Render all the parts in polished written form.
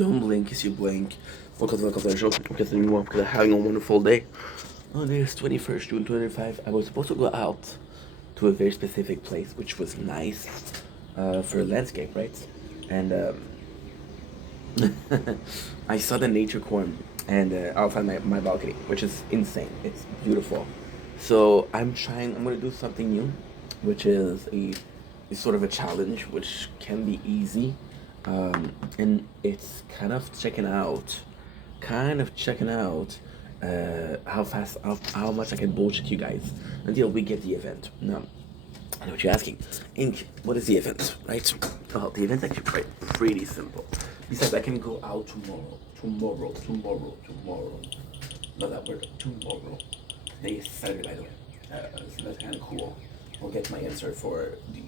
Don't blink as you blink. Because anymore, because I'm having a wonderful day. On this 21st June 25, I was supposed to go out to a very specific place, which was nice for a landscape, right? And I saw the nature corn and outside my balcony, which is insane. It's beautiful. So I'm gonna do something new, which is sort of a challenge, which can be easy. And it's kind of checking out how much I can bullshit you guys until we get the event. Now, I know what you're asking. Ink, what is the event, right? Well, the event's actually pretty simple. Besides, I can go out tomorrow. Not that word, tomorrow. Today is Saturday, by the way. So that's kind of cool. I'll get my answer for the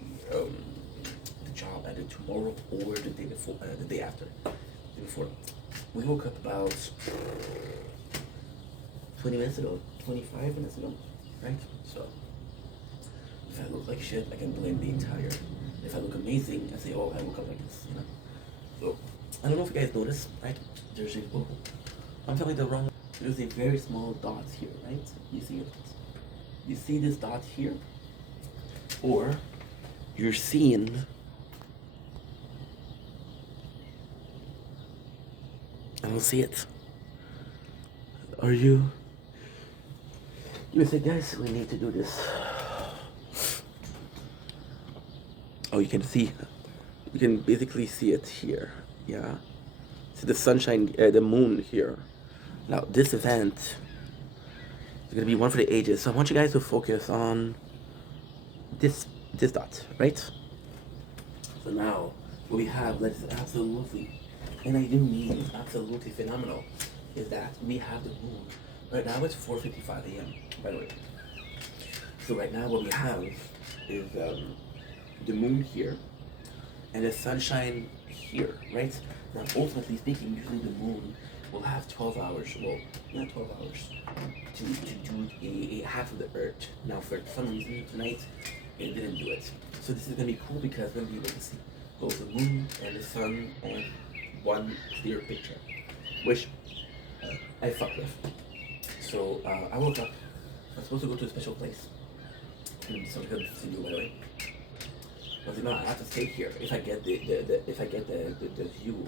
job either tomorrow or the day before, the day after. The day before. We woke up about 20 minutes ago, 25 minutes ago, right? So, if I look like shit, I can blame the entire. If I look amazing, I say, oh, I woke up like this, you know? So, I don't know if you guys notice, right? There's a, oh, I'm telling the wrong, there's a very small dot here, right? You see it? You see this dot here? Or, you're seeing, I don't see it. Are you? You say, guys, we need to do this. Oh, you can basically see it here. Yeah. See the sunshine, the moon here. Now, this event is gonna be one for the ages. So I want you guys to focus on this dot, right? So now, what we have, let's absolutely, and I do mean absolutely phenomenal, is that we have the moon. Right now it's 4:55 a.m. By the way. So right now what we have is the moon here and the sunshine here, right? Now ultimately speaking, usually the moon will have 12 hours, well, not 12 hours, to do a half of the earth. Now for some reason tonight, it didn't do it. So this is gonna be cool because we're gonna be able to see both the moon and the sun on one clear picture, which I fucked with. So I woke up. I'm supposed to go to a special place. So I'm gonna see you by the way. But no, I have to stay here. If I get the view,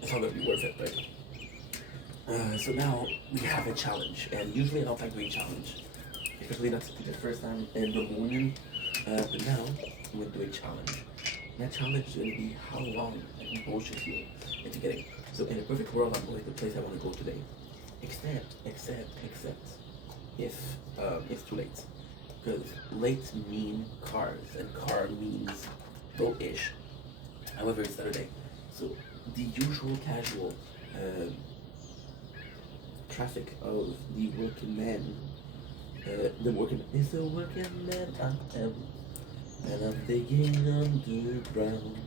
it's not gonna be worth it, right? So now we have a challenge, and usually I don't like doing challenge, especially not the first time in the morning. But now I'm gonna do a challenge. And that challenge is gonna be how long I can bullshit you into getting. So in a perfect world, I'm going to the place I want to go today. Except if it's too late. Because late mean cars and car means low-ish. However, it's Saturday. So the usual casual traffic of the working man, is the working man I am, and I'm digging underground.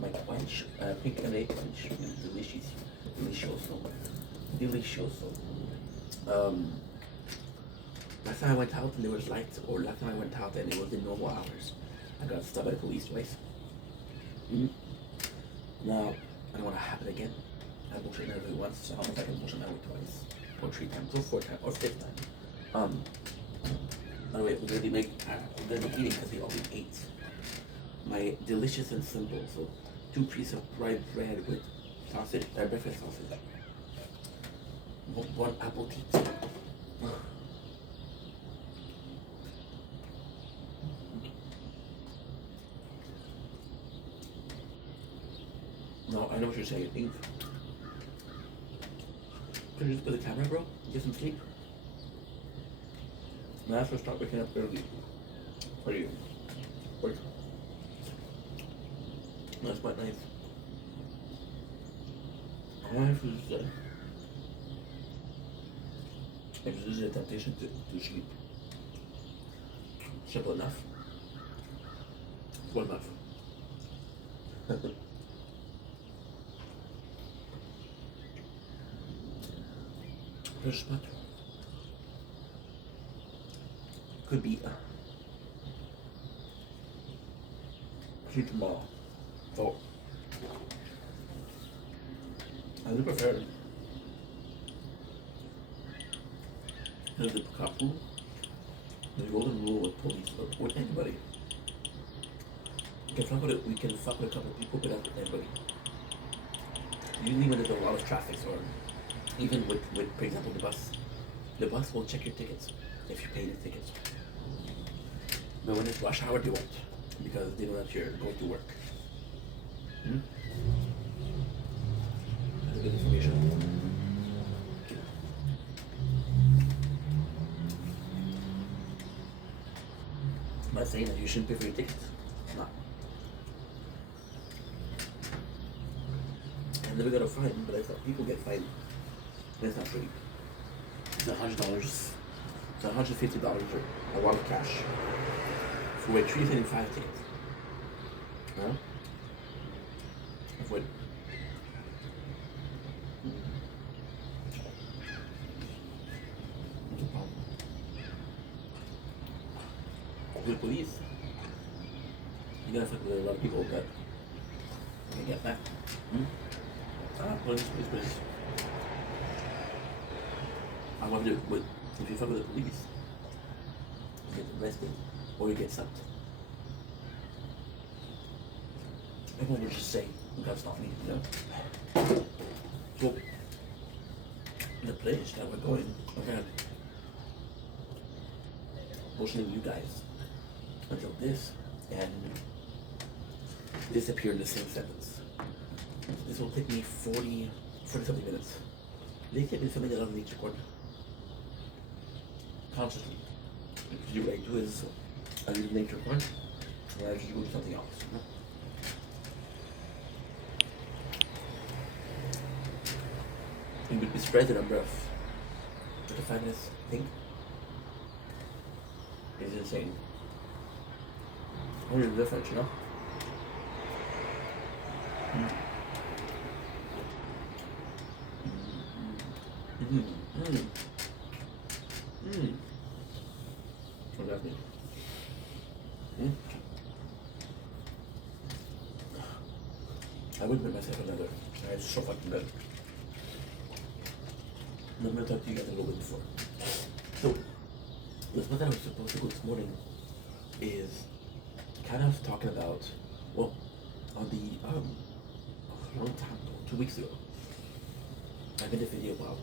My quench, pink and a quench, delicioso. Last time I went out and there was lights, or last time I went out and it was in normal hours, I got stopped by the police twice. Now, I don't want to happen again. I bullshit my way once, so how much I can bullshit my way twice, or 3 times, or 4 times, or 5th time. By the way, we're gonna be eating because we already ate. My delicious and simple, so 2 pieces of fried bread with sausage, breakfast sausage. One apple tea. No, I know what you're saying. Ink. Can you just put the camera, bro? Get some sleep. Now I have to start waking up early. For you. Work. That's quite nice. I have to just if this is a temptation to sleep. Simple enough. Well enough. There's a spot. Could be see tomorrow. So I do prefer the cop rule, the golden rule with police or with anybody. We can fuck with a couple of people, but not with anybody. Usually when there's a lot of traffic, or even with for example, the bus will check your tickets if you pay the tickets. But when it's rush hour, they won't, because they know that you're going to work. That's a good information. I'm not saying that you shouldn't pay for your tickets. I'm not. And then we got a fine, but I thought people get fined. And it's not pretty. It's $100. It's $150 or a lot of cash for a 375 ticket. Huh? Avoid. What's the problem? With the police, you gotta fuck with a lot of people that can get back. Police. I wonder what if you fuck with the police, you get arrested or you get stopped. Everyone would just say, "You gotta stop me," you know. So the place that we're going, okay, motioning you guys until this and disappear in the same sentence. This will take me 40 something minutes. They keep me filming it on nature court consciously. Usually what I do is I read nature court and I usually go do something else. You know? You would be surprised the number of 35 minutes thing is insane. Only the difference, you know? What's that mean? I wouldn't put myself another. It's so fucking good. I'm gonna talk to you guys a little bit before. So, the spot that I was supposed to go this morning is kind of talking about, well, on the a long time ago, 2 weeks ago, I made a video about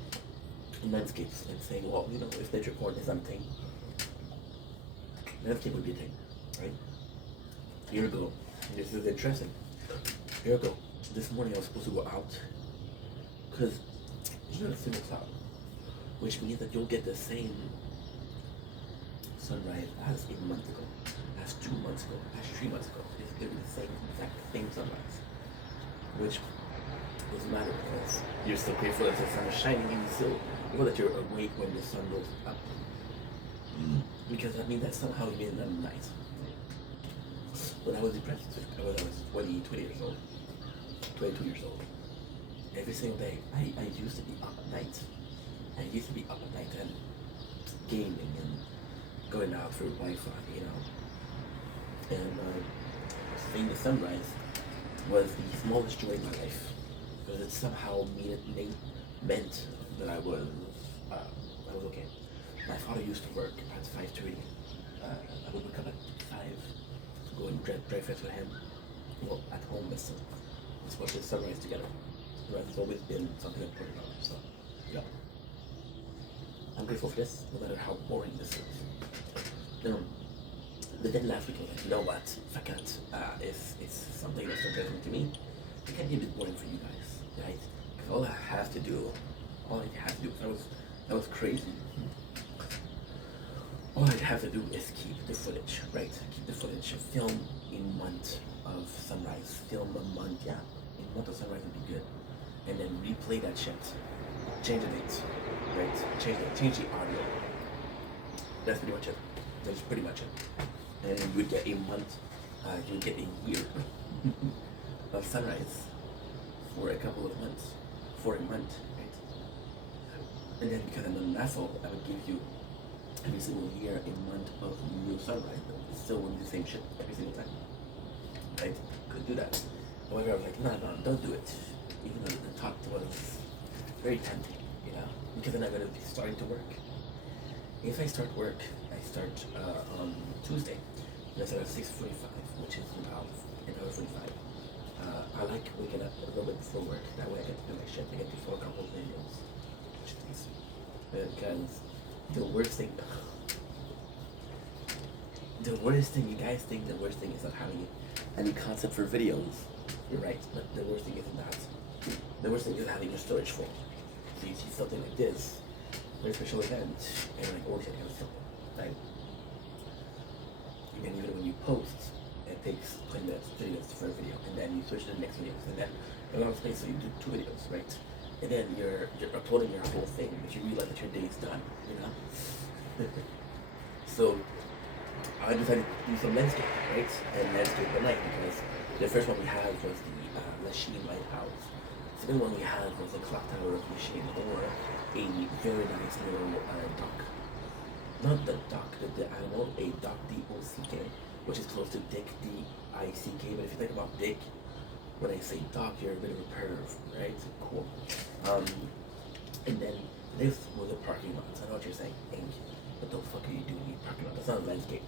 landscapes and saying, well, you know, if nature porn is something, landscape would be a thing, right? Here we go. This is interesting. Here we go. This morning I was supposed to go out because it's not a single cloud, which means that you'll get the same sunrise as a month ago, as 2 months ago, as 3 months ago. It's going to be the same, exact same sunrise, which doesn't matter because you're still grateful that the sun is shining and you still know that you're awake when the sun goes up. Because that means that somehow you made another night. When I was depressed, when I was 20 years old, 22 years old, every single day, I used to be up at night. I used to be up at night and gaming and going out for Wi-Fi, you know. And seeing the sunrise was the smallest joy in my life. Because it somehow meant that I was okay. My father used to work at 5:30. I would wake up at 5 to go and grab breakfast with him. Well, at home, but still, let's watch the sunrise together. It's always been something important about us. So, yeah. I'm grateful for this, no matter how boring this is. But then last week I was like, you know what? If I can't, if it's something that's interesting to me, it can be a bit boring for you guys, right? Because all I have to do, I was crazy. All I have to do is keep the footage, right? Keep the footage, film a month of sunrise, film a month, yeah. A month of sunrise would be good. And then replay that shit. Change the dates, right? Change the audio. That's pretty much it. That's pretty much it. And you would get a month, you would get a year of sunrise for a couple of months, for a month, right? And then because I'm a national, I would give you every single year a month of new sunrise, but it still wouldn't be the same shit every single time, right? Could do that. However, I was like, no, don't do it. Even though the thought was very tempting, you know, because then I'm gonna be starting to work. If I start work, I start on Tuesday. And I start at 6:45, which is about an hour 45. I like waking up a little bit before work. That way I get to do my shit. I get to film a couple of videos, which is nice. Because the worst thing, you guys think the worst thing is not having any concept for videos. You're right, but the worst thing isn't that. The worst thing is having your storage full. So you see something like this, very special event, and you're like, oh shit, I gotta film it, right? And even when you post, it takes 20 minutes, 30 minutes for a video, and then you switch to the next video, and then a lot of space, so you do 2 videos, right? And then you're uploading your whole thing, but you realize that your day is done, you know? So I decided to do some landscape, right? And landscape at night, because the first one we had was the Lachine Lighthouse. The second one we had was the clock tower of Lachine, or a very nice little dock. Not the dock, the animal, a dock, D-O-C-K, which is close to Dick, D-I-C-K. But if you think about Dick, when I say dock, you're a bit of a perv, right? Cool. And then this was a parking lot. So I know what you're saying, Ink. What the fuck are you doing in parking lot? That's not a landscape.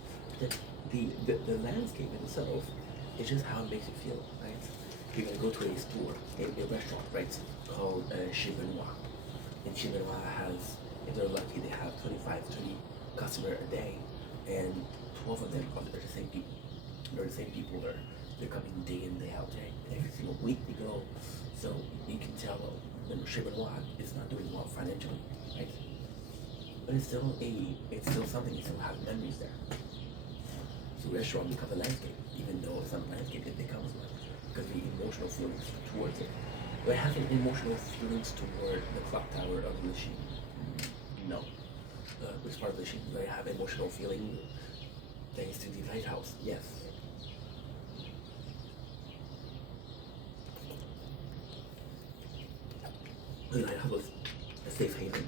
The landscape itself is just how it makes you feel, right? You're gonna go to a store, a restaurant, right, called Chez Benoit. And Chez Benoit has, if they're lucky, they have 25, 30 customers a day, and 12 of them are the same people. They're the same people. They're coming day in, day out, right? And every single week they go. So you can tell that Chez Benoit is not doing well financially, right? But it's still something. You still have memories there. So restaurant becomes a landscape, even though it's not a landscape, it becomes one, because the emotional feelings towards it. Do I have any emotional feelings toward the clock tower of Lachine? No. Which part of Lachine? Do I have emotional feeling thanks to the lighthouse? Yes. The lighthouse was a safe haven.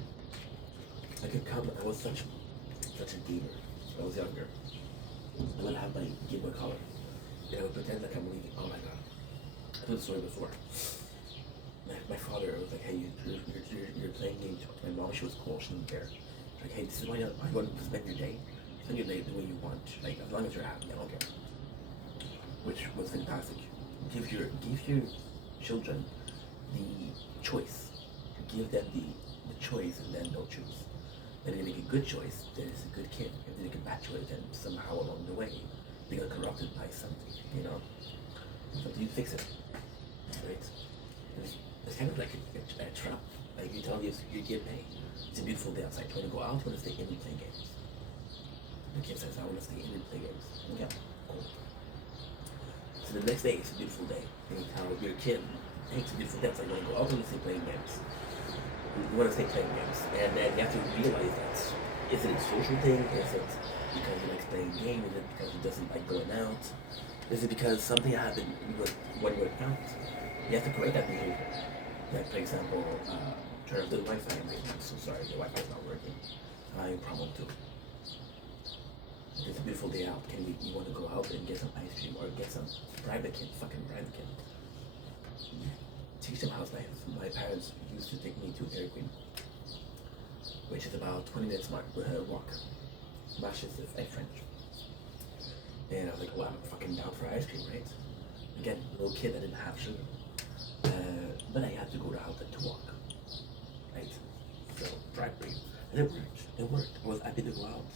I could come. I was such a gamer when I was younger. I would have my Game Boy Color, and I would pretend like I'm leaving. Oh my god! I told the story before. My father was like, "Hey, you're playing games." My mom, she was cool. She didn't care. She's like, "Hey, this is why you want to spend your day. Spend your day the way you want. Like, as long as you're happy, I don't care." Which was fantastic. Give your children the choice. Give them the choice, and then they'll choose. And if they make a good choice, then it's a good kid. If they make a bad choice, then somehow along the way, they got corrupted by something, you know? So you fix it, right? It's kind of like a trap. Like you tell your kid, hey, it's a beautiful day outside. You want to go out? You want to stay in and play games? The kid says, I want to stay in and play games. Okay, cool. So the next day, it's a beautiful day. And you tell your kid, hey, it's a beautiful day outside. You want to go out? You want to stay playing games? You want to stay playing games, and then you have to realize that is it a social thing? Is it because he likes playing games? Is it because he doesn't like going out? Is it because something happened when you went out? You have to correct that behavior. Like for example, turn off the Wi-Fi. I'm so sorry, the Wi-Fi is not working. I have a problem too. It's a beautiful day out. You want to go out and get some ice cream or get some fucking private kid? Teach them how's life. My parents used to take me to Dairy Queen, which is about 20 minutes walk. Matches of egg French. And I was like, well, I'm fucking down for ice cream, right? Again, little kid that didn't have sugar. But I had to go out to walk, right? So, bribery. And it worked. It worked. I was happy to go out.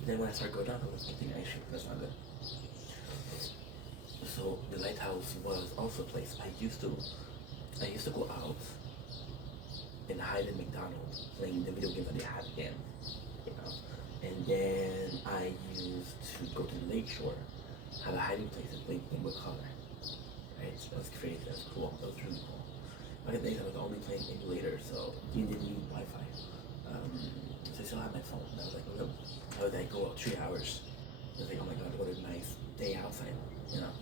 And then when I started going out, I was eating ice cream. That's not good. So, the lighthouse was also a place I used to go out and hide in McDonald's playing the video games that they had then, you know. And then I used to go to the lake shore, have a hiding place and play Game Boy Color. Right? So that was crazy, that was cool, that was really cool. Back in the days I was only playing emulator, so you didn't need Wi-Fi. So I still had my phone. I was like, oh, how would I go out 3 hours? I was like, oh my god, what a nice day outside, you know.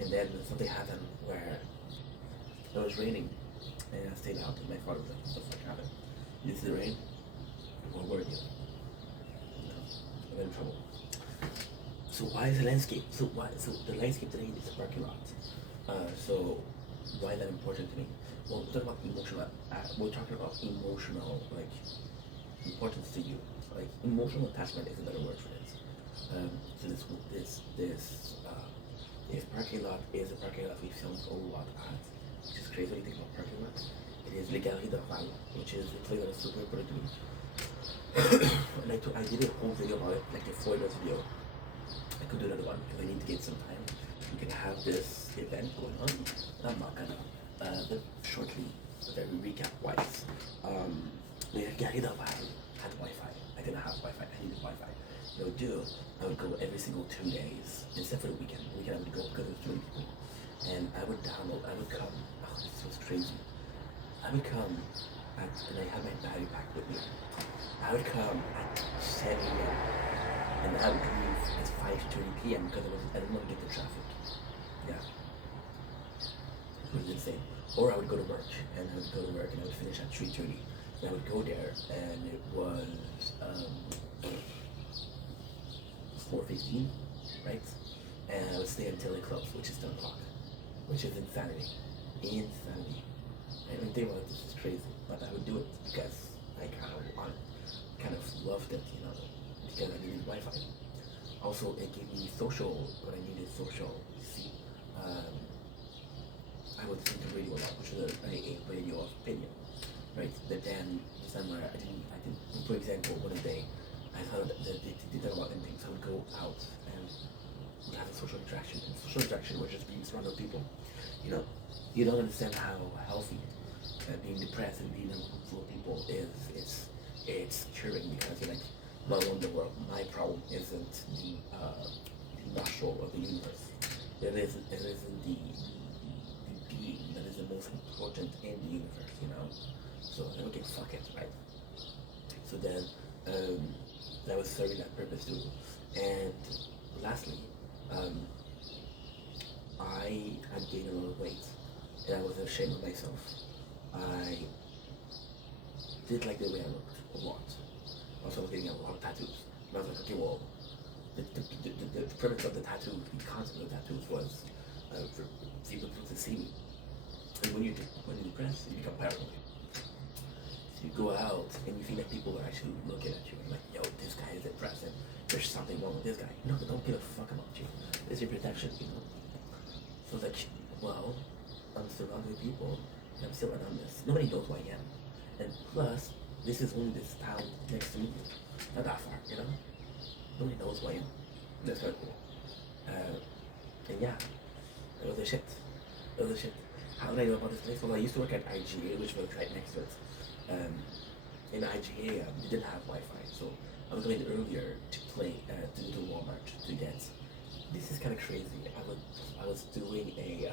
And then something happened where it was raining, and I stayed out, and my father was like, what the fuck happened? You see the rain? Where were you? I'm in trouble. So why is the landscape? So the landscape today is a parking lot. So Why is that important to me? Well, we're talking about emotional, like, importance to you. Like, emotional attachment is a better word for it. So this parking lot is a parking lot we filmed a lot at, which is crazy when you think about parking lots. It is Les Galeries d'Orval, which is a place that is super important to me. And I did a whole video about it, like a 4 minute video. I could do another one because I need to get some time. We can have this event going on. I'm not gonna, but shortly, very recap wise. Les Galeries d'Orval had Wi-Fi. I didn't have Wi-Fi. I needed Wi-Fi. I would go every single 2 days, except for the weekend. The weekend I would go because there was too many people. And I would come, this was crazy. I would come and I had my battery pack with me. I would come at 7 a.m. and I would leave at 5:30 p.m. because I didn't want to get the traffic. Yeah. It was insane. Or I would go to work and I would finish at 3:30. And I would go there and it was 4:15, right? And I would stay until it closed, which is 10 o'clock, which is insanity. Insanity. And I think about this is crazy, but I would do it because I kind of loved it, because I needed Wi-Fi. Also, it gave me when I needed social. You see, I would listen to radio a lot, which was a radio of opinion, right? But then somewhere I didn't. For example, one day I thought that they did that about ending, so I would go out and would have a social interaction. And social interaction was just being surrounded with people. You don't understand how healthy being depressed and being in a room full of people is. It's curing because you're like, my alone in the world. My problem isn't the nostril of the universe. It isn't the being that is the most important in the universe. So I don't give a fuck it, right? So then that was serving that purpose too. And lastly, I had gained a lot of weight and I was ashamed of myself. I did like the way I looked a lot. Also, I was getting a lot of tattoos. And I was like, okay, well, the premise of the tattoos, the concept of the tattoos was for people to see me. And when you're depressed, you become paranoid. So you go out and you think that people are actually looking at you and like, yo, this guy is depressed and there's something wrong with this guy. No, they don't give a fuck about you. It's your protection, So it's like, well, I'm surrounded with people and I'm still anonymous. Nobody knows who I am. And plus, this is only this town next to me. Not that far, Nobody knows who I am. That's very cool. And yeah, it was a shit. How did I know about this place? Well, I used to work at IGA, which was right next to it. In IGA, they didn't have Wi-Fi, so I was going earlier to play to go to Walmart to get. This is kind of crazy. I was doing a.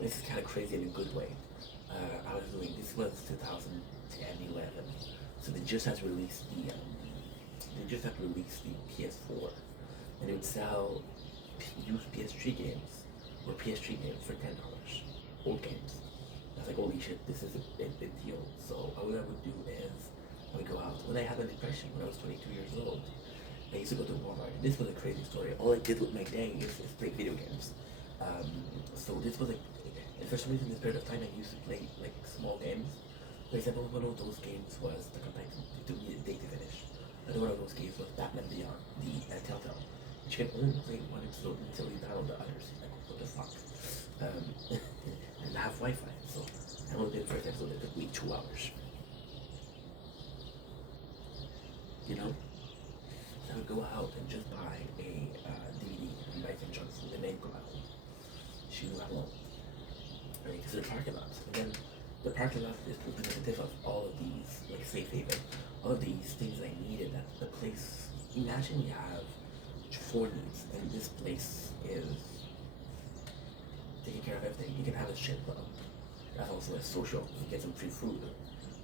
This is kind of crazy in a good way. This was 2010, 11, so they just had released the PS4, and it would sell used PS3 games or PS3 games for $10, old games. I was like, holy shit, this is a big deal. So what I would do is I would go out. When I had a depression when I was 22 years old, I used to go to Walmart. This was a crazy story. All I did with my day is play video games. So this was and for some reason, this period of time, I used to play like small games. For example, one of those games was the Titan. It took me a day to finish. Another one of those games was Batman Beyond, the Telltale, which you can only play one episode until you download the others. Like, what the fuck? And I have Wi-Fi, so I downloaded the first episode. It took me 2 hours. So I would go out and just buy a DVD and buy some junk food and then go back home. She knew I won't. Right, to the parking lot. And then the parking lot is representative of all of these, like safe haven, all of these things I needed at the place. Imagine you have 4 needs, and this place is taking care of everything. You can have a shit club. That's also a social. You get some free food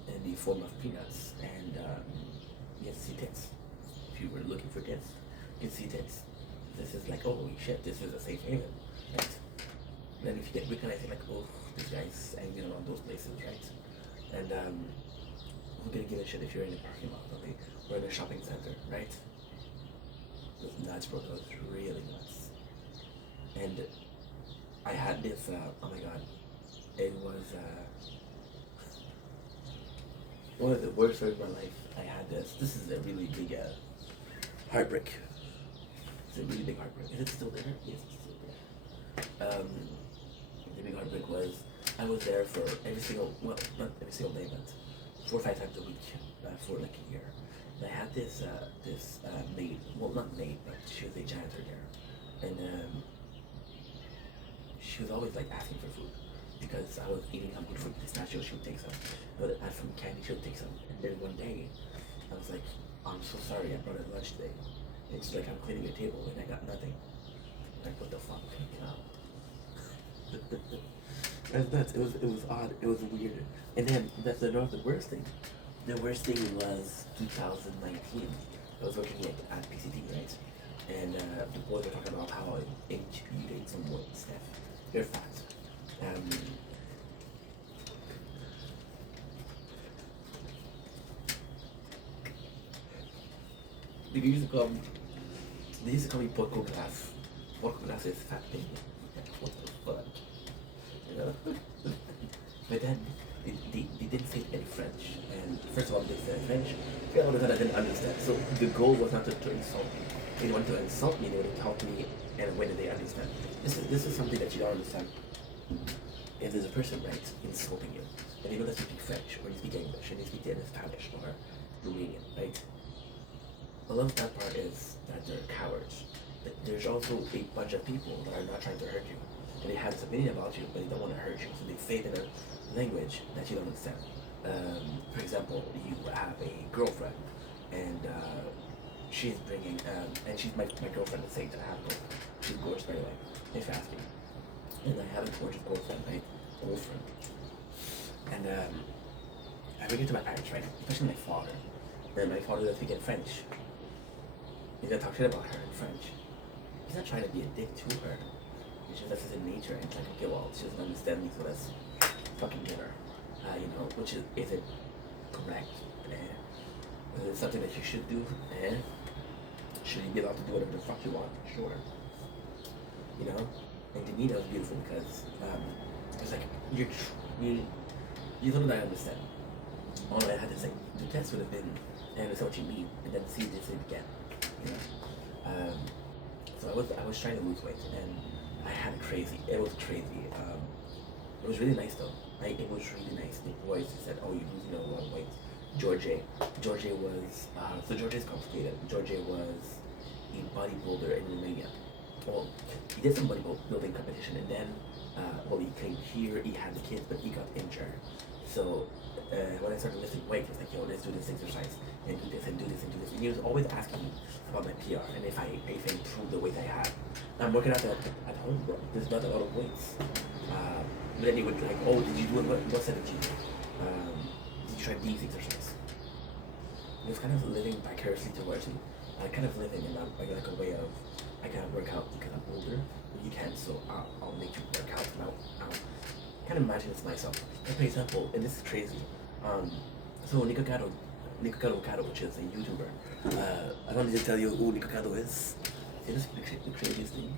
in the form of peanuts, and you get to see tits. If you were looking for tits, you can see tits. This is like, oh, holy shit, this is a safe haven, right? Then if you get recognized, like, oh, this guy's hanging around those places, right? And who gonna give a shit if you're in a parking lot, okay? Or in a shopping center, right? It was nuts, bro. It was really nuts. And I had this, oh my god, It was one of the worst stories of my life. I had this. This is a really big heartbreak. It's a really big heartbreak. Is it still there? Yes, it's still there. The big heartbreak was I was there for every single, well, not every single day, but 4 or 5 times a week for like a year. And I had this maid, well, not maid, but she was a janitor there, and she was always like asking for food because I was eating some good food, pistachio, she would take some. But I had from candy, she would take some. And then one day, I was like, I'm so sorry, I brought her lunch today. And she's like, I'm cleaning your table, and I got nothing. Like, what the fuck? You know? That's nuts. It was odd. It was weird. And then that's not the worst thing. The worst thing was 2019. I was working at PCT, right? And the boys were talking about how you gained some weight, Steph. You're fat. Um, they used to call me Porco Glass. Porco Glass is fat baby. What the fuck? You know? But then they didn't say any French. And first of all, they said French. Yeah, all of that I didn't understand. So the goal was not to insult me. They wanted to insult me, they would talk to me in a way that they understand. This is something that you don't understand. If there's a person, right, insulting you, and you know that you speak French, or you speak English, and you speak Spanish, or Romanian, right? A lot of that part is that they're cowards. But there's also a bunch of people that are not trying to hurt you. And they have this opinion about you, but they don't want to hurt you. So they say it in a language that you don't understand. For example, you have a girlfriend, and she's bringing, and she's my girlfriend, the same that I have a girlfriend. She's gorgeous, by the way, if you ask me. And I have a gorgeous girlfriend, right? Old friend. And I bring it to my parents, right? Especially my father. And my father doesn't speak in French. He's gonna talk shit about her in French. He's not trying to be a dick to her. It's just that's his nature, and it's like, okay, well, she doesn't understand me, so let's fucking get her. You know, which isn't correct. Is it something that you should do? Should you be allowed to do whatever the fuck you want? Sure. You know? And to me, that was beautiful because it's like, you don't understand. All I had to say, the test would have been, I understand what you mean, and then see this again. You know? So I was trying to lose weight, and I had it was crazy. It was really nice though. It was really nice. The boys said, "Oh, you're losing a lot of weight." George was so George is complicated. George was a bodybuilder in Romania. Well, he did some bodybuilding competition, and then well, he came here. He had the kids, but he got injured. So when I started lifting weight, he was like, "Yo, let's do this exercise and do this and do this and do this." And he was always asking me about my PR and if I improved the weight I had. I'm working out at home, bro. There's not a lot of weights. But then he would like, "Oh, did you do it? What set did you do? Did you try these exercises?" It was kind of living vicariously towards me. I kind of living in like a way of I can't work out because I'm older. But you can't, so I'll make you work out. And I'll kind of imagine it's myself. Like, for example, and this is crazy. So Nico Cado, which is a YouTuber. I don't need to tell you who Nico Cado is. See, this is the craziest thing.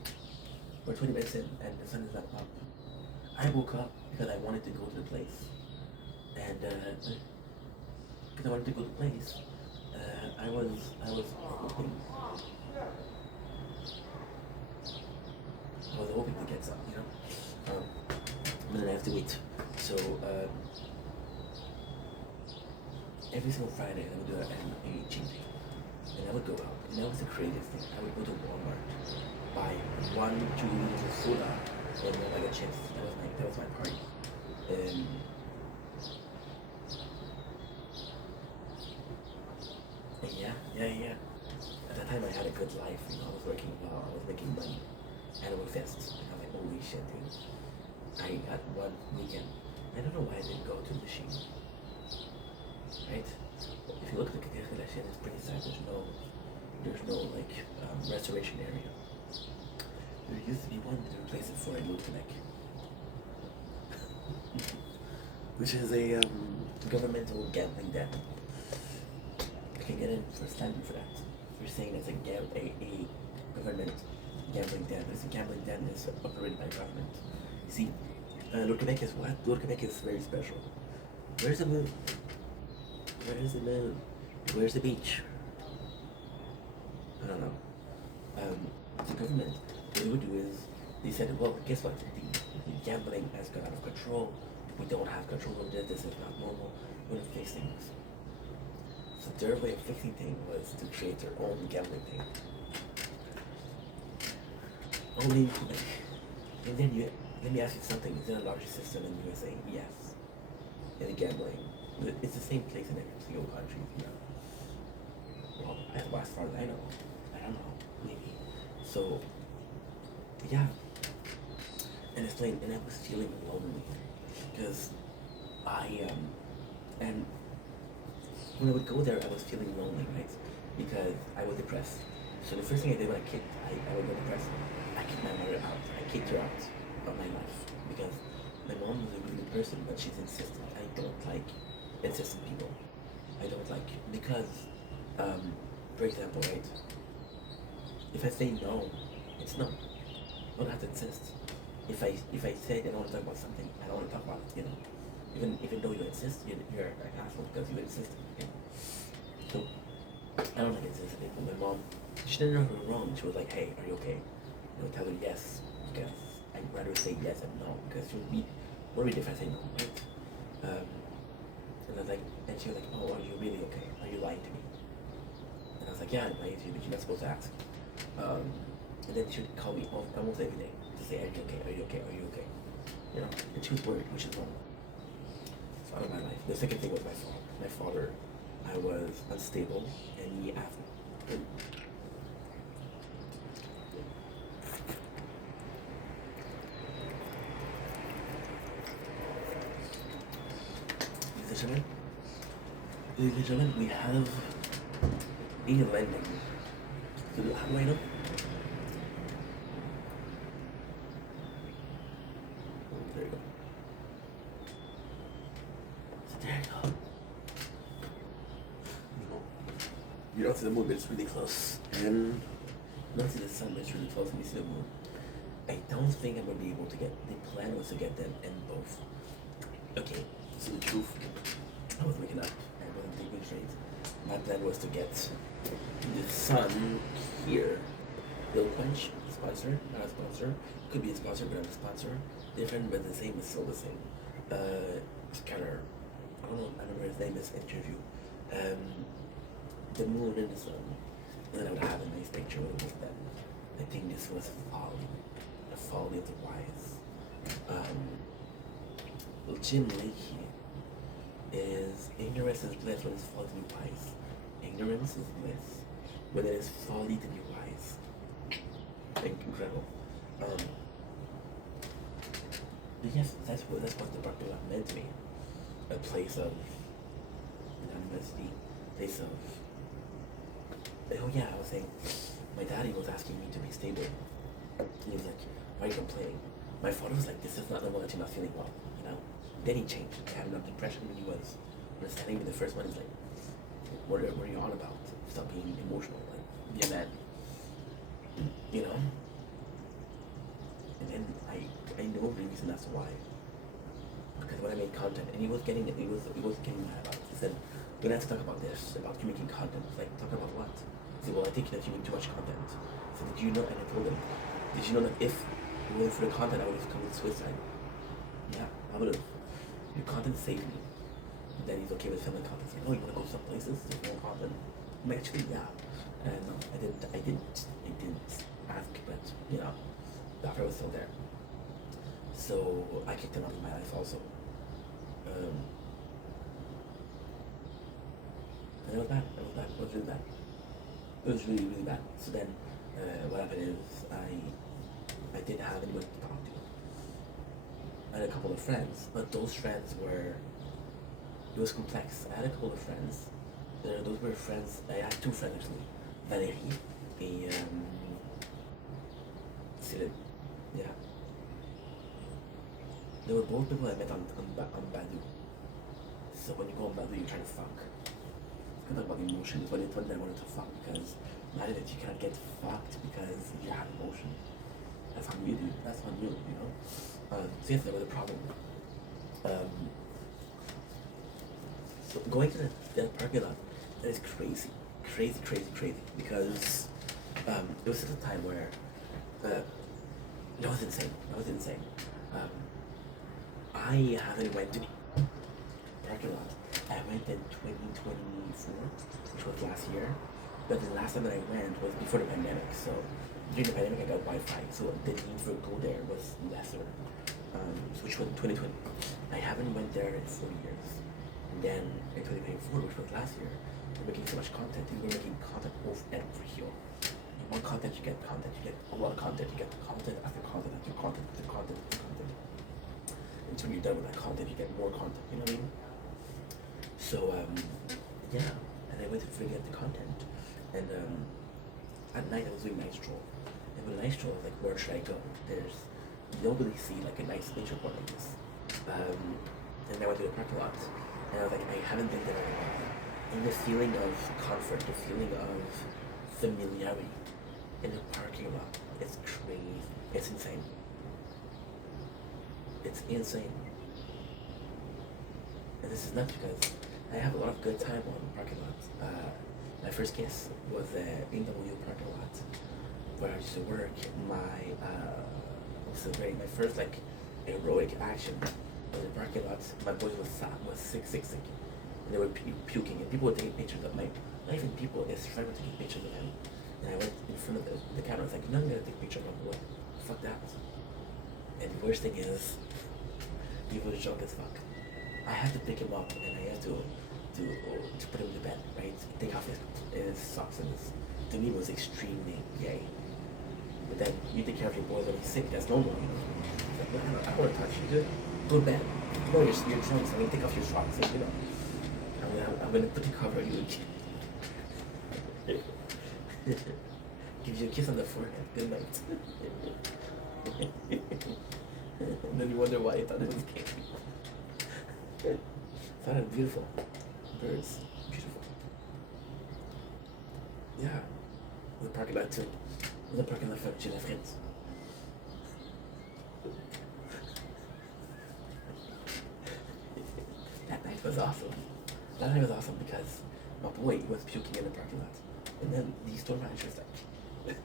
We're 20 minutes in, and the sun is not up. I woke up because I wanted to go to the place, and because I wanted to go to the place, I was hoping. I was hoping to get some, you know. But then I have to wait. So every single Friday I would do a cheat day, and I would go out, and that was the craziest thing. I would go to Walmart, buy 1-2 liters of soda, and then like a chips. That was my party. And yeah. At that time I had a good life, you know, I was working well, I was making money. Animal Fest. And I'm like, holy shit, dude. I got one weekend. I don't know why I didn't go to the Shein. Right? If you look at the Katir Kardashian, it's pretty sad. There's no like restoration area. There used to be one to replace it for a Lutkanek. Which is a governmental gambling den. You can get in for standing for that. You're saying it's a government gambling den. This gambling den is operated by government. You see, Lord Quebec is what? Lord Quebec is very special. Where's the moon? Where's the moon? Where's the beach? I don't know. The government, what they would do is, they said, well, guess what? The gambling has got out of control. We don't have control over this. This is not normal. We're going to fix things. So their way of fixing things was to create their own gambling thing. Only in Quebec. And then let me ask you something. Is there a larger system in the USA? Yes. In gambling. It's the same place in every single country, you know. Well, as far as I know. I don't know. Maybe. So, yeah. And it's like, and I was feeling lonely. Because and when I would go there, I was feeling lonely, right? Because I was depressed. So the first thing I did when I would get depressed, I kicked my mother out. I kicked her out of my life. Because my mom was a really good person, but she's insistent. I don't like insistent people. I don't like, because, for example, right? If I say no, it's no. I don't have to insist. If I say I don't want to talk about something, I don't want to talk about it, you know. Even though you insist, you're an asshole because you insist. Okay? So I don't like insisting people. My mom, she didn't know her wrong. She was like, hey, are you okay? You know, tell her yes, because I'd rather say yes and no, because she would be worried if I say no, right? And I was like, and she was like, oh, are you really okay? Are you lying to me? And I was like, yeah, I'm lying to you, but you're not supposed to ask. And then she would call me almost every day to say, are you okay? Are you okay? Are you okay? You know, and she was worried, which is normal. So out of my life. The second thing was my father. My father, I was unstable, and he asked me. Ladies and gentlemen, we have a landing. So how do I know? There you go. So there you go. You don't see the moon, but it's really close. And you don't see the sun, but it's really close, and you see the moon. I don't think I'm gonna be able to get. The plan was to get them in both. Okay, so the truth, I was waking up. I wasn't thinking straight. My plan was to get the sun here. Bill Quench, sponsor, not a sponsor. Could be a sponsor, but not a sponsor. Different, but the same is still the same. Scanner. I don't know. I remember his name is interview. The moon and the sun. And then I would have a nice picture with both of them. I think this was folly. The folly of the wise. Jim Leakey is ignorance is bliss when it's folly to be wise. Ignorance is bliss when it is folly to be wise. I think incredible. But yes, that's what the Barcelona meant to me. A place of anonymity, place of. Oh yeah, I was saying, my daddy was asking me to be stable. And he was like, why are you complaining? My father was like, this is not the one that you're not feeling well, you know? Then he changed. I had enough depression when he was understanding me. The first one is like, what are you on about? Stop being emotional. Like, be a man. You know? And then I know the reason that's why. Because when I made content, and he was getting mad about it. He said, we're gonna have to talk about this, about you making content. Like, talk about what? He said, well, I think that you make too much content. I said, did you know? And I told him, did you know that if it wasn't for the content, I would have committed suicide? Yeah, I would have. Your content saved me. And then he's okay with filming content. He's like, oh, you wanna go some places to film content? I'm like, actually, yeah. And no, I didn't ask, but, you know, the offer was still there. So I kicked him out of my life also. And it was bad. It was really bad. It was really, really bad. So then, what happened is I didn't have anyone to talk to. I had a couple of friends, but those friends were, it was complex. I had a couple of friends. Those were friends. I had two friends actually. Valérie et Cyril. Yeah. They were both people I met on Badu. So when you go on Badu, you're trying to fuck. It's kind of about emotions, but it's when I wanted to fuck because imagine that you can't get fucked because you have emotion. That's on you, dude. That's on you, you know? So yes, there was a problem. Um, so going to the parking lot, that is crazy. Crazy, crazy, crazy. Because it was at a time where that was insane. That was insane. Um, I haven't went to parking lot. I went in 2024, which was last year. But the last time that I went was before the pandemic. So during the pandemic, I got Wi-Fi, so the need for go there was lesser. Which was 2020. I haven't went there in 4 years. And then in 2024, which was last year, we're making so much content. We're making content over and over here. You want content, you get content. You get a lot of content. You get content after content after content after content after content. Until you're done with that content, you get more content. You know what I mean? So yeah, and I went to figure out the content, and at night I was doing night stroll, and with night stroll I was like, where should I go? There's you don't really see like a nice nature park like this, and I went to the parking lot, and I was like, I haven't been there in a while, and the feeling of comfort, the feeling of familiarity in the parking lot, it's crazy, it's insane, it's insane. And this is not because I have a lot of good time on parking lots. My first kiss was in the parking lot where I used to work. My first like heroic action was in the parking lot. My boys was sick, and they were puking, and people were taking pictures of my. Not even people, it's friends were taking pictures of him. And I went in front of the camera. I was like, "No, I'm gonna take a picture of my boy. Fuck that." And the worst thing is, he was drunk as fuck. I had to pick him up and I had to put him to bed, right? Take off his socks and to me was extremely gay. But then you take care of your boys when he's sick, that's normal, you know. Like, no, I don't want to touch you, good. Go to bed. No, you're drunk, so I'm gonna take off your socks and you know. I'm gonna put the cover on you and give you a kiss on the forehead. Good night. And then you wonder why I thought it was gay. Thought it beautiful. Birds. Beautiful. Yeah. The parking lot too. The parking lot for Gilles Friends. That night was awesome. That night was awesome because my boy was puking in the parking lot. And then the store manager was like,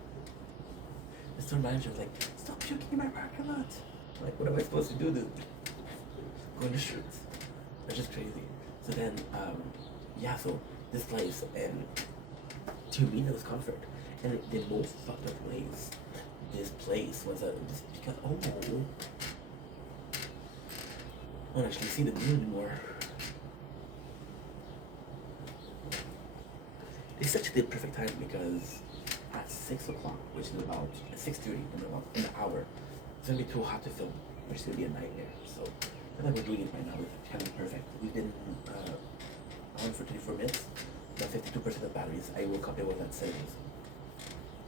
the store manager was like, stop puking in my parking lot. I'm like, what am I supposed to do, dude? Go in the streets. It's just crazy. So then, yeah, so this place, and to me, that was comfort. And the most fucked up ways, this place was just because, I don't actually see the moon anymore. It's such a perfect time because at 6 o'clock, which is about 6:30 in an hour, it's gonna be too hot to film, which is gonna be a nightmare. So I think we're doing it right now. It's kind of perfect. We've been on for 24 minutes. About 52% of batteries. I woke up, it was at 70.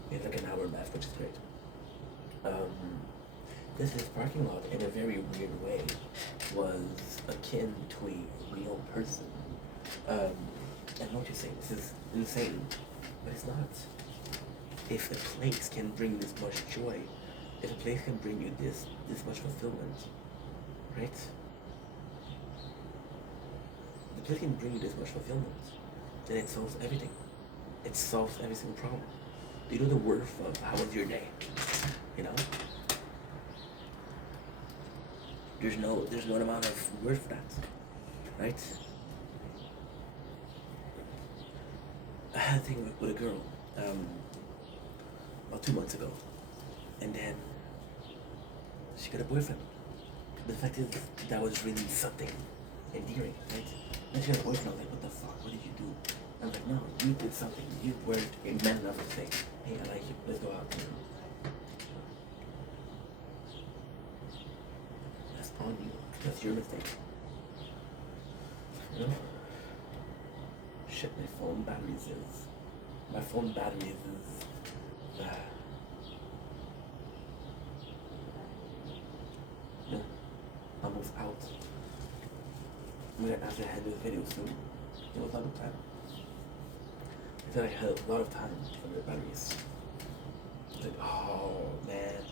We have like an hour left, which is great. This parking lot, in a very weird way, was akin to a real person. I know what you're saying. This is insane, but it's not. If a place can bring this much joy, if a place can bring you this much fulfillment, right? The place can bring you this much fulfillment, then it solves everything. It solves every single problem. You know the worth of how was your day, you know? There's no amount of worth for that, right? I had a thing with a girl, about 2 months ago, and then she got a boyfriend. But the fact is, that was really something endearing, right? Then she got a boyfriend. I was like, what the fuck? What did you do? I was like, no, you did something. You weren't a man enough to say, hey, I like you. Let's go out. You know? That's on you. That's your mistake. You know? Shit, my phone batteries is. No, almost out. I'm gonna have to end this video soon. It was a lot of time. I thought I had a lot of time for the batteries. I was like, oh man,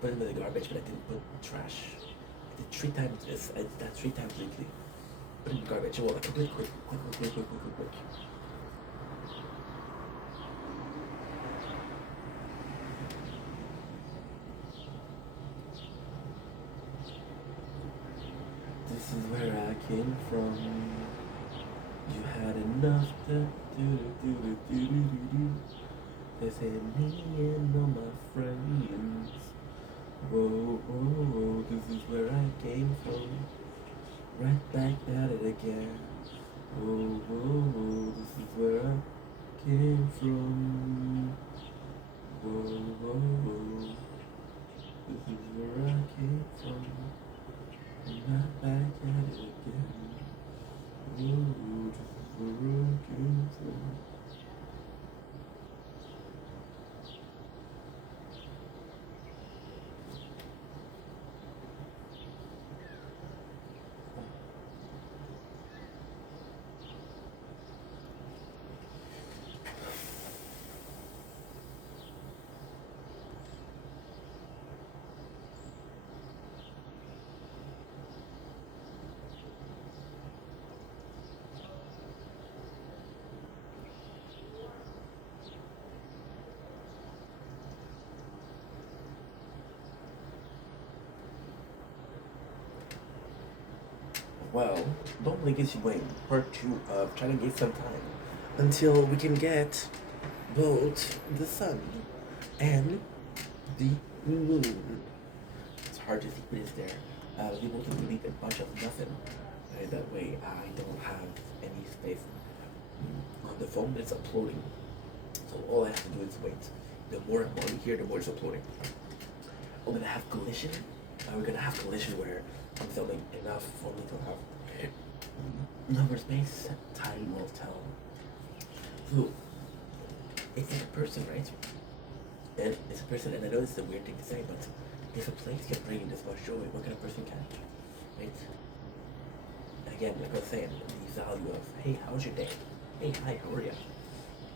put it in the garbage, but I didn't put trash. I did 3 times this. I did that 3 times lately. Put it in the garbage. Well, like quick. This is where I came from. You had enough to do. They said me and all my friends. Whoa, this is where I came from. Right back at it again. Whoa, this is where I came from. Whoa, this is where I came from. Right back at it again. Whoa, this is where I came from. Well, don't blink is waiting part 2 of trying to get some time until we can get both the sun and the moon. It's hard to see what is there. I was able to delete a bunch of nothing. Right? That way I don't have any space on the phone. It's uploading. So all I have to do is wait. The more I'm on here, the more it's uploading. We're gonna have collision. We're gonna have collision where I'm filming enough for me to have number space. Time will tell. So it's like a person, right? And it's a person, and I know this is a weird thing to say, but if a place can bring you this much joy, what kind of person can't? Right? Again, like I was saying, the value of, hey, how's your day? Hey, hi, how are you?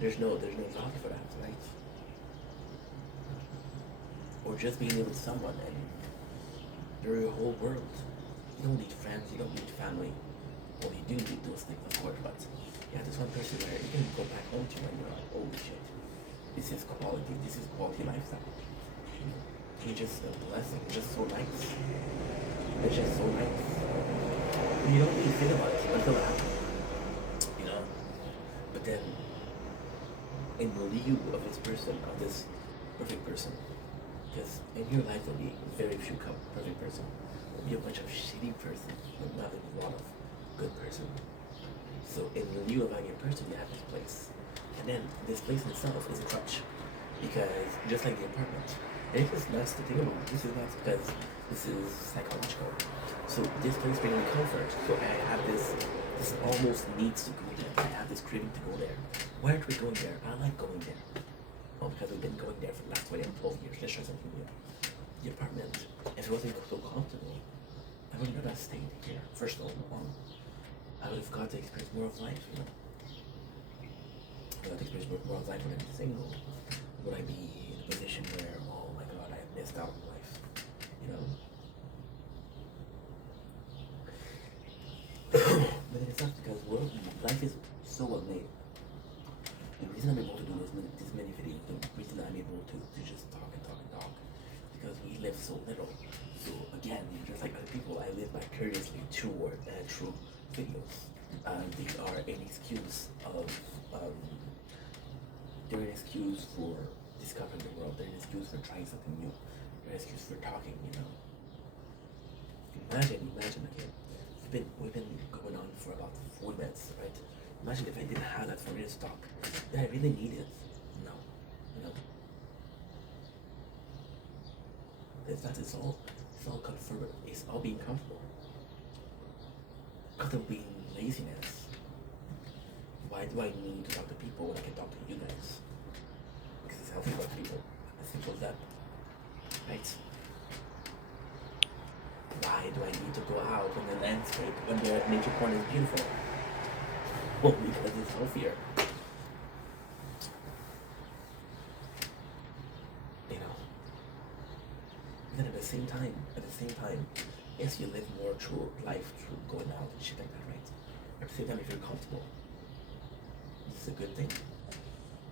There's no value for that, right? Or just being able to someone and they're your whole world. You don't need friends, you don't need family. Well, you do need those things, of course, but yeah, there's one person where you can go back home to and you're like, holy shit, this is quality lifestyle. It's just a blessing, it's just so nice. It's just so nice. And you don't really think about it until it happens, you know? But then, in lieu of this person, of this perfect person, because in your life there'll be very few perfect person. There'll be a bunch of shitty person, but not a lot of good person. So in lieu of having a person, you have this place. And then this place in itself is a crutch. Because just like the apartment, and it's just nuts to think about. This is nuts because this is psychological. So this place brings me comfort. So I have this almost needs to go there. I have this craving to go there. Why aren't we going there? I like going there. Well, because we've been going there for the last 12 years. Let's try something new. The apartment, if it wasn't so comfortable, I would not have stayed here. First of all, I would have got to experience more of life, you know. I got to experience more of life when I'm single. Would I be in a position where, oh my god, I have missed out on life, you know? But it's not because life is so well made. The reason I'm able to do this many videos, the reason I'm able to just talk, because we live so little. So again, just like other people, I live vicariously through videos. These are an excuse of, they're an excuse for discovering the world. They're an excuse for trying something new. They're an excuse for talking, you know. Imagine, okay. We've been going on for about 4 minutes, right? Imagine if I didn't have that for me to talk. That I really needed. No. You know. It's all comfort. It's all being comfortable. Because of being laziness. Why do I need to talk to people when I can talk to you guys? Because it's healthy to talk to people. As simple as that. Right? Why do I need to go out in the landscape when the nature point is beautiful? Well, because it's healthier. You know, at the same time, yes, you live more true life through going out and shit like that, right? At the same time, if you're comfortable, this is a good thing.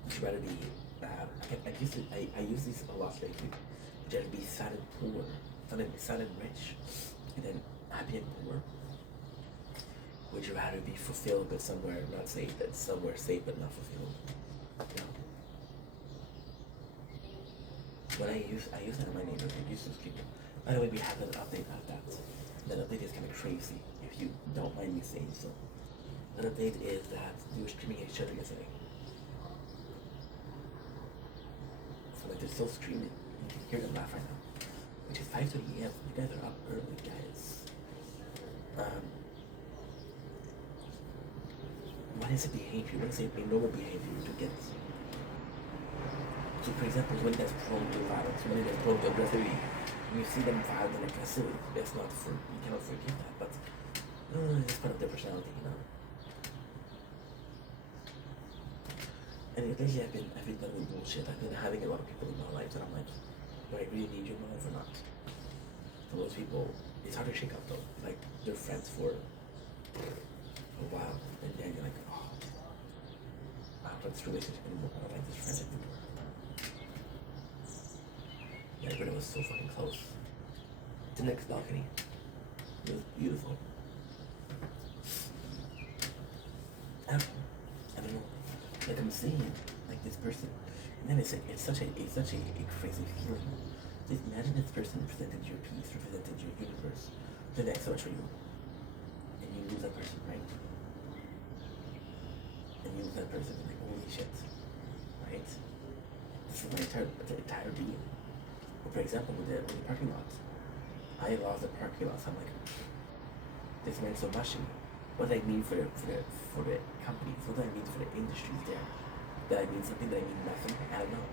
Would you rather be, I use this a lot lately. Would you rather be sad and poor, sad and rich, and then happy and poor? Would you rather be fulfilled but somewhere not safe, and somewhere safe but not fulfilled? You know? When I use that in my neighborhood, I use those people. By the way, we have an update of that. That update is kind of crazy, if you don't mind me saying so. That update is that we were screaming at each other yesterday. So like they're still screaming. You can hear them laugh right now. Which is 5:30 a.m. You guys are up early, guys. What is a behavior? What is a normal behavior to get? So for example, when there's prone to violence, when there's prone to aggressivity, when you see them violent and aggressive, that's not for, you cannot forgive that, but it's part of their personality, you know? And lately I've been done with bullshit. I've been having a lot of people in my life that I'm like, do I really need you in my life or not? For those people, it's hard to shake up though. Like, they're friends for a while, and then you're like, oh, I don't like this relationship anymore. I don't like this friendship anymore. Yeah, but it was so fucking close. The next balcony. It was beautiful. I don't know. Like I'm seeing like this person, and then it's such a crazy feeling. Just imagine this person represented your peace, represented your universe, did that so much for you, and you lose that person, right? And you lose that person, and like holy shit, right? This is my entire being. Or for example, with the parking lot, I lost the parking lot. So I'm like, this meant so much to me. What does that mean for the companies? What does that mean for the industries there? That I mean something, that I mean nothing? I don't know.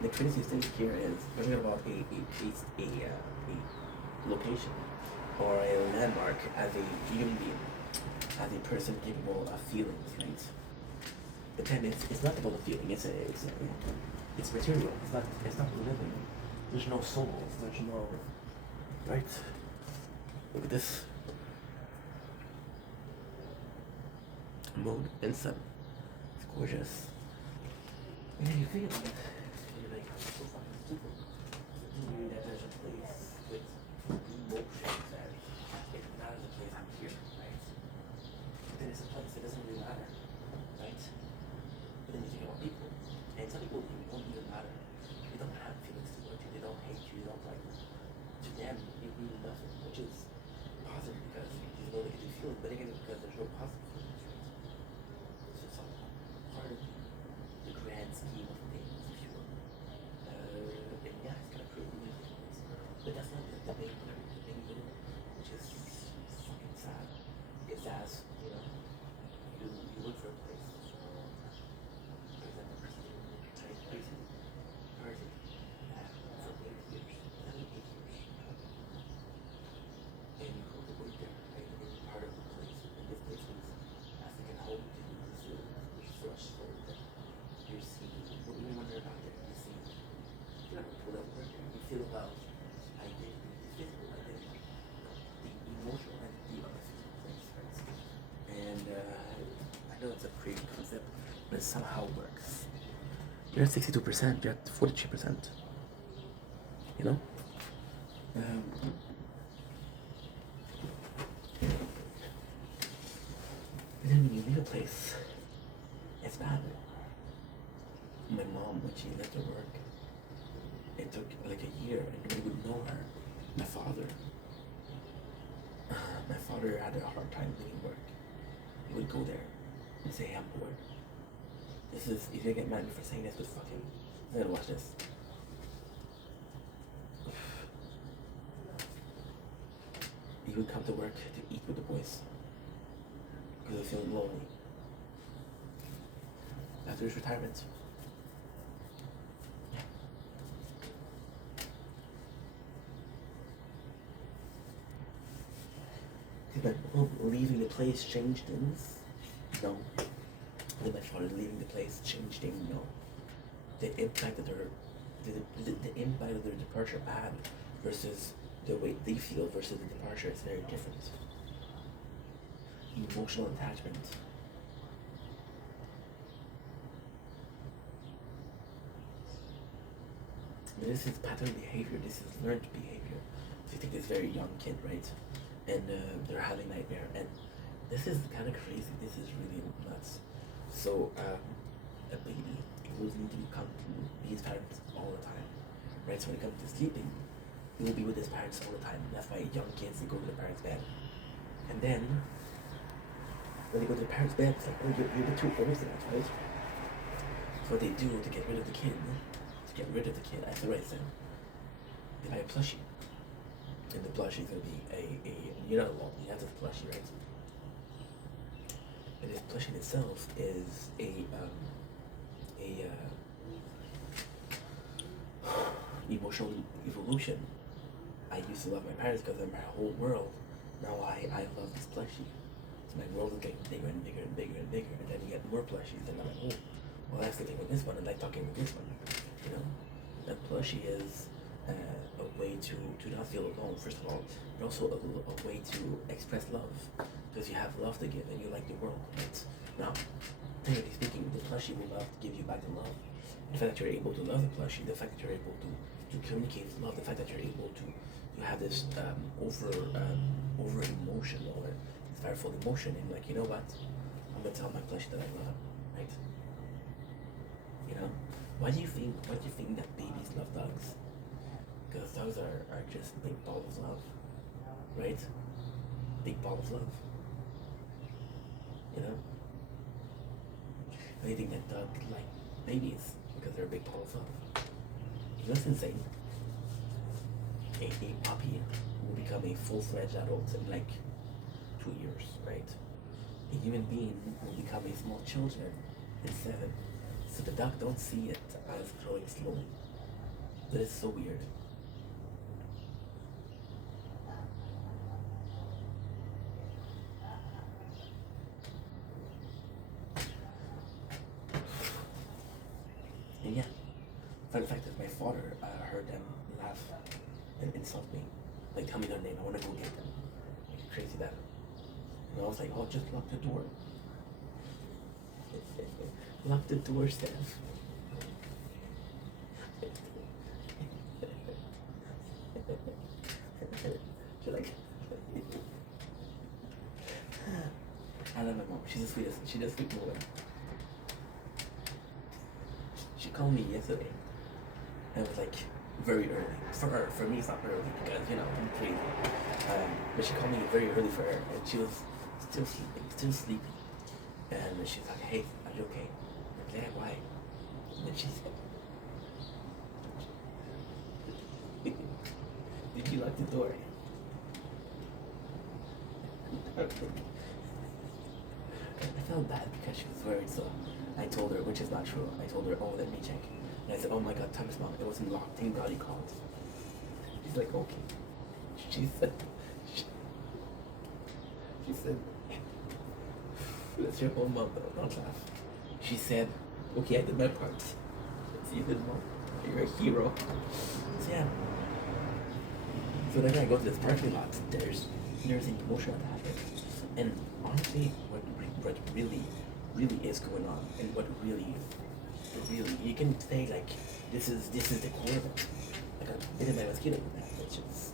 The craziest thing here is we're talking about a location or a landmark as a human being, as a person capable of feelings, right? But then it's not about the feeling. It's material. It's not living. There's no soul. There's no, right. Look at this. Moon and sun. It's gorgeous. And then you feel it. You're like, I'm so fucking stupid. You knew that there's a place with emotions and if not as a place, I'm here, right? But then it's a place, it doesn't really matter, right? But then you think about people, and some people don't even matter. They don't have feelings towards you, they don't hate you, they don't like you. To them, it means nothing, which is positive because you know they get you feeling, but again, because there's no positive feelings, right? So it's all part of the grand scheme of things, if you will. And yeah, it's kind of crazy, but that's not the main part. The main goal, which is fucking sad, is as, you know, you look for a place. For example, type crazy, party, for 8 years, 7, 8 years. And you go to work there, right? And you're part of the place. And this place is as like a home to you. This is your fresh soul that you're seeing. Even when you're not there, you see. You know, people that work there, you feel about identity, the physical identity, the emotional identity of the physical place, right? And I know it's a crazy concept, but it somehow works. You're at 62%, you're at 42%. You know? And then when you leave a place, it's bad. My mom, when she left her work, it took like a year and nobody would know her. My father had a hard time leaving work. He would go there and say, I'm bored. This is, if you get mad at me for saying this, but fuck him. I gotta watch this. He would come to work to eat with the boys because he was feeling lonely. After his retirement. Did my mom leaving the place change things? No. Did my father leaving the place change things? No. The impact that the impact that their departure had versus the way they feel versus the departure is very different. Emotional attachment. This is pattern behavior. This is learned behavior. So you take this very young kid, right? And they're having nightmare, and this is kind of crazy. This is really nuts. So a baby will need to come to be his parents all the time, right? So when it comes to sleeping, he will be with his parents all the time. That's why young kids, they go to their parents' bed, and then when they go to their parents' bed, it's like, oh, you're a bit too old for that, right? So what they do to get rid of the kid, I have to write them. They buy a plushie, and the plushie is gonna be you're not alone. You have this plushie, right? And this plushie itself is emotional evolution. I used to love my parents because they're my whole world. Now I love this plushie. So my world is getting bigger and bigger and bigger and bigger, and then you get more plushies, and I'm like, oh, well, I like sleeping with this one, and I like talking with this one. You know, that plushie is a way to not feel alone, first of all, but also a way to express love, because you have love to give and you like the world, right? Now, technically speaking, the plushie will not give you back the love. The fact that you're able to love the plushie, the fact that you're able to communicate love, the fact that you're able to have this over emotion or this powerful emotion, and like, you know what, I'm gonna tell my plushie that I love him, right? You know, why do you think that babies love dogs? Because dogs are just big ball of love, right? Big ball of love. You know? Why do you think that dogs like babies? Because they're a big ball of love. You know what's insane? A puppy will become a full-fledged adult in like 2 years, right? A human being will become a small children in 7. So the dog don't see it as growing slowly. That is so weird. And yeah, fun fact is my father heard them laugh and insult me. Like, tell me their name, I want to go get them. Like, crazy that. And I was like, oh, just lock the door. Lock the door, Steph. She's like, I love my mom. She's the sweetest. She does sweet woman. She called me yesterday, and it was like very early for her. For me, it's not early because I'm crazy. But she called me very early for her, and she was still sleeping. And she's like, "Hey, are you okay?" I'm like, "Yeah, why?" And she said, "Did you lock the door?" I felt bad because she was worried, so I told her, which is not true. I told her, "Oh, let me check." And I said, "Oh my God, Thomas, mom, it wasn't locked. Thank God he called." She's like, "Okay." She said, she said, "That's your own mom, though. Don't laugh." She said, "Okay, I did my part." So you did mom. You're a hero. So yeah. So then I go to this parking lot. There's an emotional attachment, and honestly, what really is going on, and what really you can say like this is the core of it. Like a bit of my mosquito with that, which is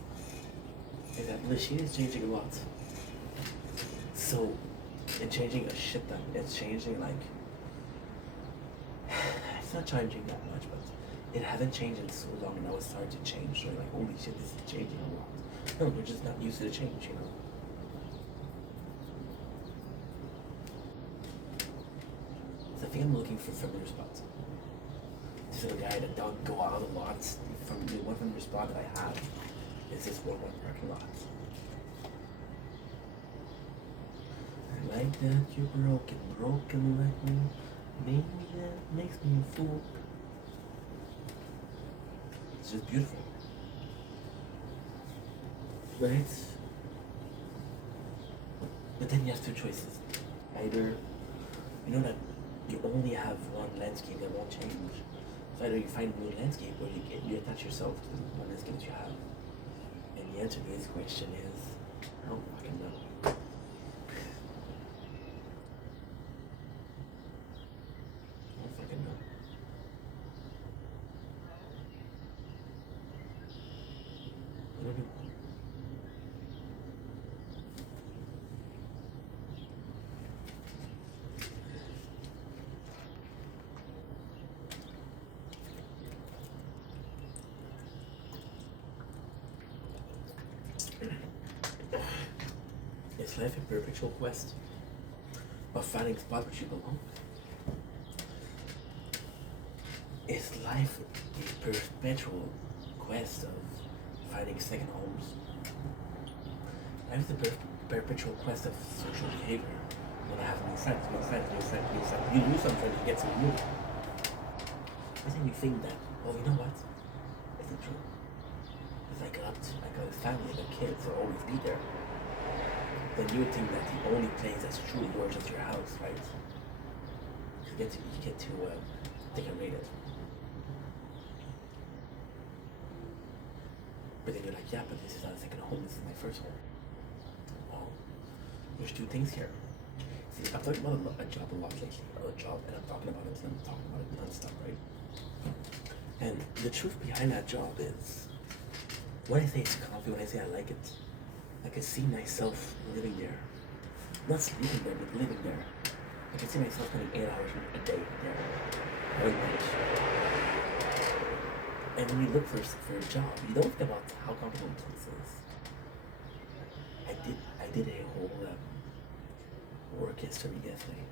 that machine is changing a lot. So it's changing a shit ton. It's changing like it's not changing that much, but it hasn't changed in so long, and now it's starting to change. So you're like, holy shit, this is changing a lot. No, we're just not used to the change, So I think I'm looking for familiar spots. This is a guy that don't go out a lot. From the one familiar spot that I have is this one parking lot. I like that you're broken like me. Maybe that makes me a fool. It's just beautiful. Right? But then you have two choices. Either, you know that you only have one landscape that won't change. So either you find a new landscape or you attach yourself to the one landscape that you have. And the answer to this question is, I don't fucking know. I don't fucking know. I don't know. Is life a perpetual quest of finding spots where you belong? Is life a perpetual quest of finding second homes? Life is a perpetual quest of social behavior. You want to have new friends, new friends, new friends, new friends. You lose some friends, you get some new. I think you think that, oh, you know what? Is it true? Because I got a family, I got kids, I'll always be there. Then you would think that the only place that's truly yours is your house, right? You get to take and rate it. But then you're like, yeah, but this is not a second home, this is my first home. Well, there's two things here. See, I'm talking about a job a lot lately, or a job, and I'm talking about it non-stop, right? And the truth behind that job is, when I say it's comfy, when I say I like it, I can see myself living there. Not sleeping there, but living there. I can see myself spending 8 hours a day there. Very much. And when you look for a job, you don't think about how comfortable the place is. I did a whole work history yesterday.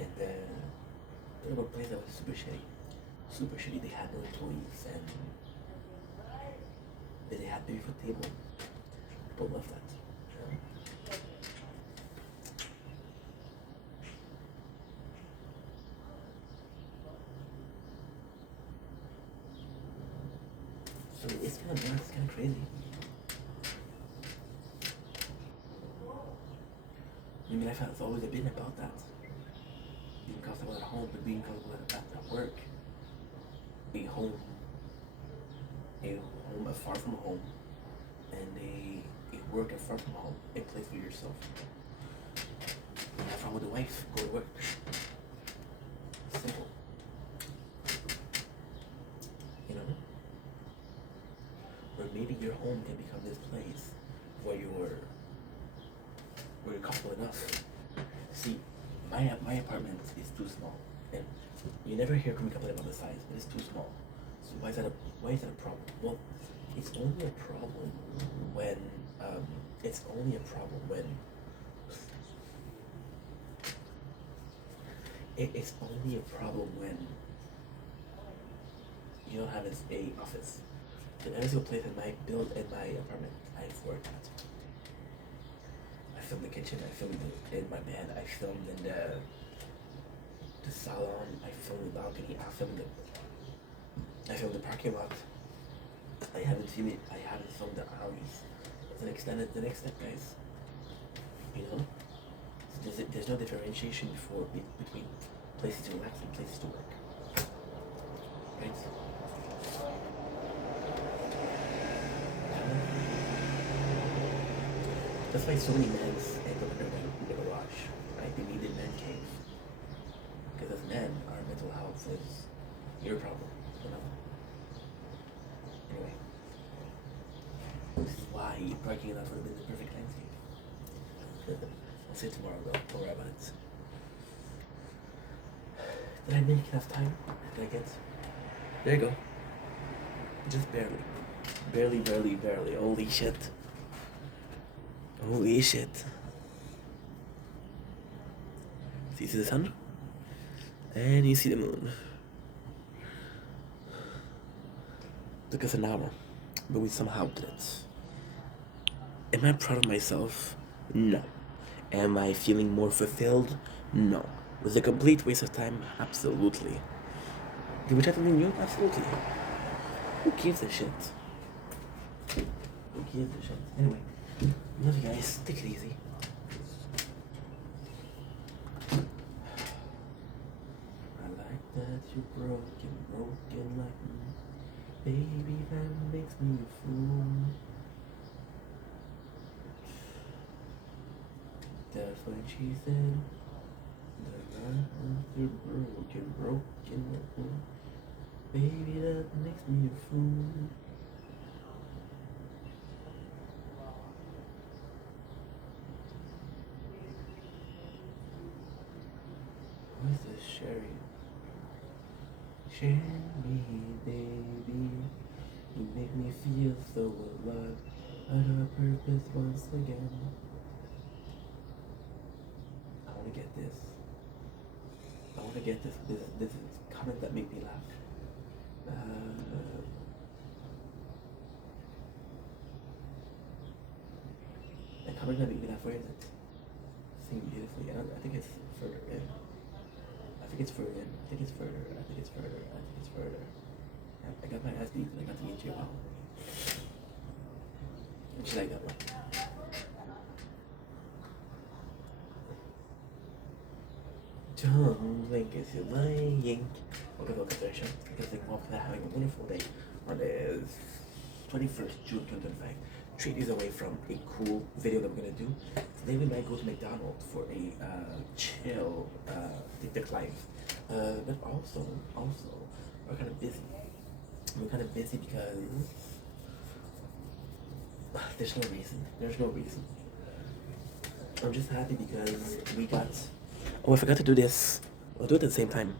And there were a place that was super shitty. Super shitty. They had no employees and they had baby food table. People love that. So it's kind of crazy. I mean, life has always been about that. Being comfortable at home, but being comfortable at work. A home far from home, and a work far from home, a place for yourself. You have fun with the wife, go to work. Simple. You know? Or maybe your home can become this place where you're comfortable enough. See, my apartment is too small, and you never hear me complain about the size, but it's too small. So why is that a problem? Well, it's only a problem when it's only a problem when you don't have a office. And every single place in my apartment I work at. I filmed the kitchen, I filmed in my bed, I filmed in the salon, I filmed the balcony, I filmed the parking lot. I haven't filmed the alleys. It's the next step, guys. You know? So there's no differentiation between places to relax and places to work. Right? That's why so many men end up in the garage, right? They need a man cave. Because as men, our mental health is your problem, you know? Anyway. This is why parking lot would have been the perfect landscape. I'll see it tomorrow though, don't worry about it. Did I make enough time? Did I get? There you go. Just barely. Barely. Holy shit. Holy shit. So you see the sun? And you see the moon. Took us an hour, but we somehow did it. Am I proud of myself? No. Am I feeling more fulfilled? No. Was it a complete waste of time? Absolutely. Did we try something new? Absolutely. Who gives a shit? Who gives a shit? Anyway, love you guys. Take it easy. that you're broken like me. Baby, that makes me a fool. That's what she said. That you're broken like me. Baby, that makes me a fool. Who is this? Sherry. Sherry, baby. You make me feel so alive. I have a purpose once again. I want to get this. I want to get this. This is comment that make me laugh. The comment that make me laugh. Where is it? Sing beautifully. I think it's further in. I think it's further in. I think it's further. I think it's further. I think it's further. I got my ass beat and I got to meet you. Wow. And she like that one. Don't blink as you're lying. Okay, consideration. Because they come up to having a wonderful day on the 21st June 2025. 3 days away from a cool video that we're gonna do. Today we might go to McDonald's for a chill TikTok live. But also, we're kind of busy. We're kind of busy because there's no reason. There's no reason. I'm just happy because we got. Oh, I forgot to do this. I'll do it at the same time.